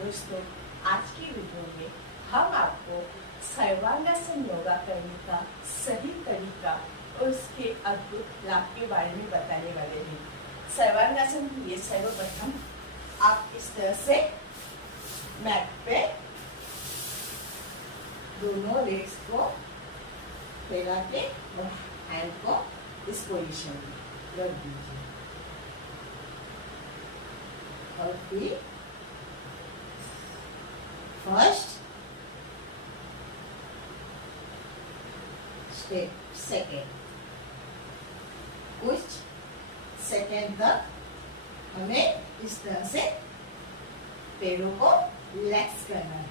दोस्तों, आज की वीडियो में हम आपको सर्वांगासन योगा करने का सही तरीका और उसके अद्भुत लाभ के बारे में बताने वाले हैं। सर्वांगासन के लिए सर्वप्रथम आप इस तरह से मैट पे दोनों लेग्स को फैला के और हैंड को इस पोजीशन में रख दीजिए और फिर फर्स्ट स्टेप सेकेंड, कुछ सेकेंड तक हमें इस तरह से पैरों को रिलैक्स करना है।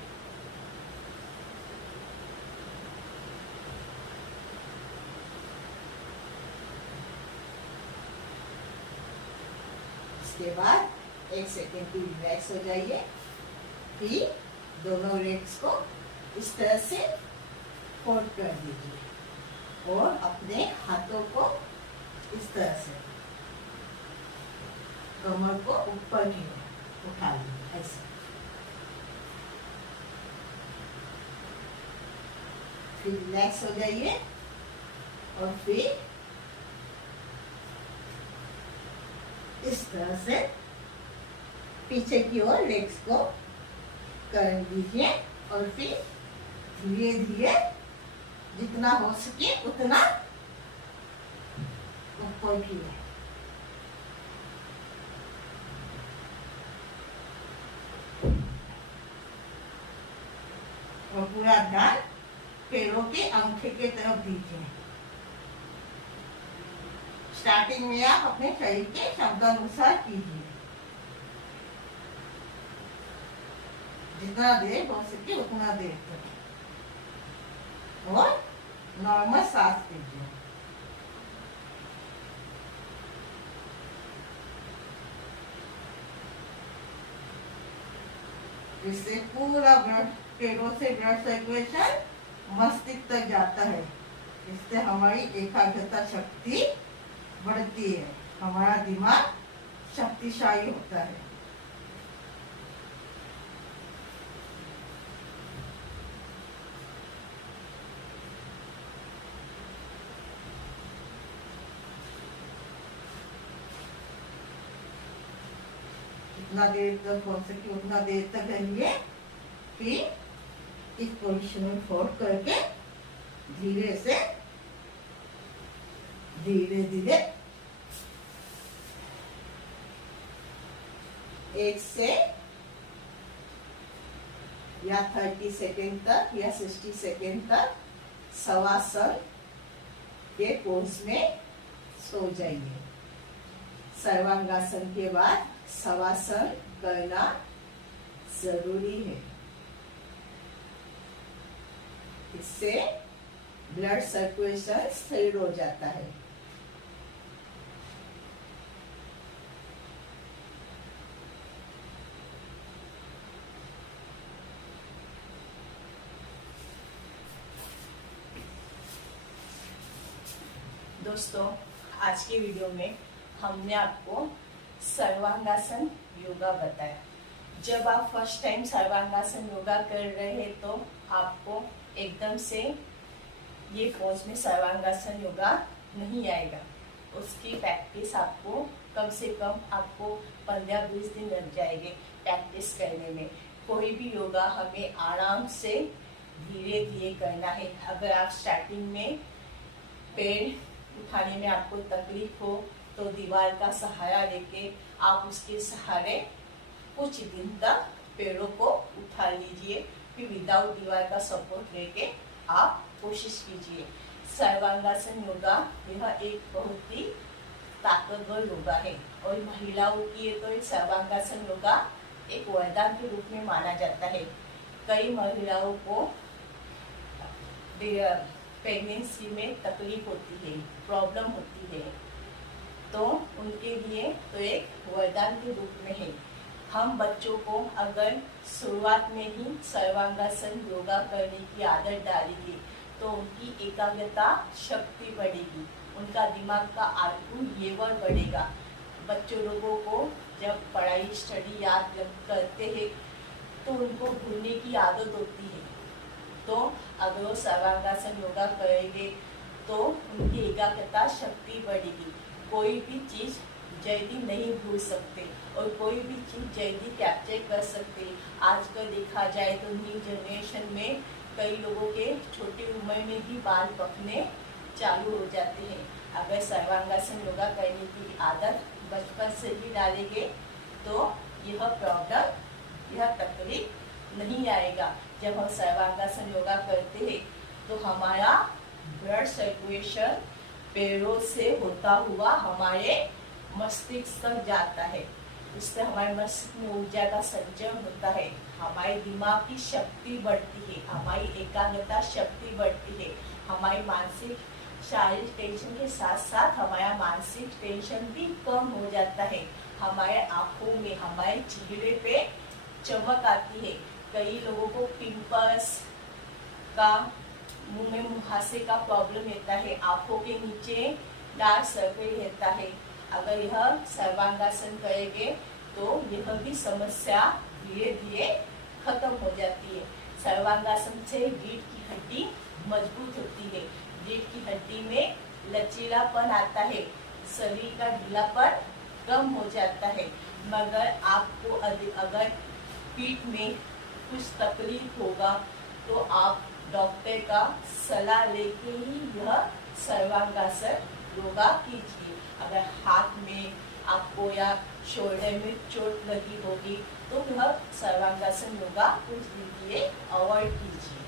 इसके बाद एक सेकेंड की रिलैक्स हो जाइए। फिर दोनों लेग्स को इस तरह से फोल्ड कर दीजिए और अपने हाथों को इस तरह से कमर को ऊपर की ओर उठा लीजिए ऐसे। फिर रिलैक्स हो जाइए और फिर इस तरह से पीछे की ओर लेग्स को कर दीजिए और फिर धीरे धीरे जितना हो सके उतना ऊपर की ओर। और पूरा ध्यान पैरों के अंगूठे के तरफ दीजिए। स्टार्टिंग में आप अपने शरीर के शब्दानुसार कीजिए, जितना देर हो सके उतना देर तक, और नॉर्मल सांस लीजिए। इससे पूरा ब्लड पैरों से ब्लड सर्कुलेशन मस्तिष्क तक जाता है। इससे हमारी एकाग्रता शक्ति बढ़ती है, हमारा दिमाग शक्तिशाली होता है। जितना देर तक हो सके उतना देर तक रहिए। फिर इस पोजीशन में फोल्ड करके धीरे से धीरे धीरे 1 से या 30 सेकेंड तक या 60 सेकेंड तक शवासन के पोज में सो जाइए। सर्वांगासन के बाद शवासन करना जरूरी है। इससे ब्लड सर्कुलेशन स्थिर हो जाता है। दोस्तों, आज की वीडियो में हमने आपको सर्वांगासन योगा बताया। जब आप फर्स्ट टाइम सर्वांगासन योगा कर रहे हैं तो आपको एकदम से ये पोज में सर्वांगासन योगा नहीं आएगा। उसकी प्रैक्टिस आपको कम से कम आपको 15-20 दिन लग जाएंगे प्रैक्टिस करने में। कोई भी योगा हमें आराम से धीरे धीरे करना है। अगर आप स्टार्टिंग में पैर उठाने में आपको तकलीफ हो तो दीवार का सहारा लेके आप उसके सहारे कुछ दिन तक पैरों को उठा लीजिए। फिर विदाउट दीवार का सपोर्ट लेके आप कोशिश कीजिए। सर्वांगासन योगा यह एक बहुत ही ताकतवर योगा है और महिलाओं की तो एक सर्वांगासन योगा एक वरदान के रूप में माना जाता है। कई महिलाओं को प्रेगनेंसी में तकलीफ होती है, प्रॉब्लम होती है, तो उनके लिए तो एक वरदान के रूप में है। हम बच्चों को अगर शुरुआत में ही सर्वांगासन योगा करने की आदत डालेंगे तो उनकी एकाग्रता शक्ति बढ़ेगी, उनका दिमाग का आईक्यू लेवल बढ़ेगा। बच्चों लोगों को जब पढ़ाई स्टडी याद करते हैं तो उनको भूलने की आदत होती है। तो अगर वो सर्वांगासन योगा करेंगे तो उनकी एकाग्रता शक्ति बढ़ेगी। कोई भी चीज जल्दी नहीं भूल सकते और कोई भी चीज जल्दी कैप्चर कर सकते। आजकल देखा जाए तो न्यू जनरेशन में कई लोगों के छोटी उम्र में ही बाल पकने चालू हो जाते हैं। अगर सर्वांगासन योगा करने की आदत बचपन से ही डालेंगे तो यह प्रॉब्लम, यह तकलीफ नहीं आएगा। जब हम सर्वांगासन योगा करते हैं तो हमारा ब्लड सर्कुलेशन पैरों से होता हुआ हमारे मस्तिष्क तक जाता है। इससे हमारे मस्तिष्क में ऊर्जा का संचयन होता है, हमारे दिमाग की शक्ति बढ़ती है, हमारी एकाग्रता शक्ति बढ़ती है, हमारी मानसिक शारीरिक टेंशन के साथ साथ हमारा मानसिक टेंशन भी कम हो जाता है। हमारे आंखों में, हमारे चेहरे पे चमक आती है। कई लोगों को पिंपल्स का, मुंह में मुहासे का प्रॉब्लम रहता है, आंखों के नीचे डार्क सर्कल रहता है। अगर यह सर्वांगासन करेंगे तो यह भी समस्या धीरे धीरे खत्म हो जाती है। सर्वांगासन से रीढ़ की हड्डी मजबूत होती है, रीढ़ की हड्डी में लचीलापन आता है, शरीर का ढीलापन कम हो जाता है। मगर आपको अगर पीठ में कुछ तकलीफ होगा तो आप डॉक्टर का सलाह लेके ही यह सर्वांगासन योगा कीजिए। अगर हाथ में आपको या शोल्डर में चोट लगी होगी तो यह सर्वांगासन योगा कुछ दिन के लिए अवॉइड कीजिए।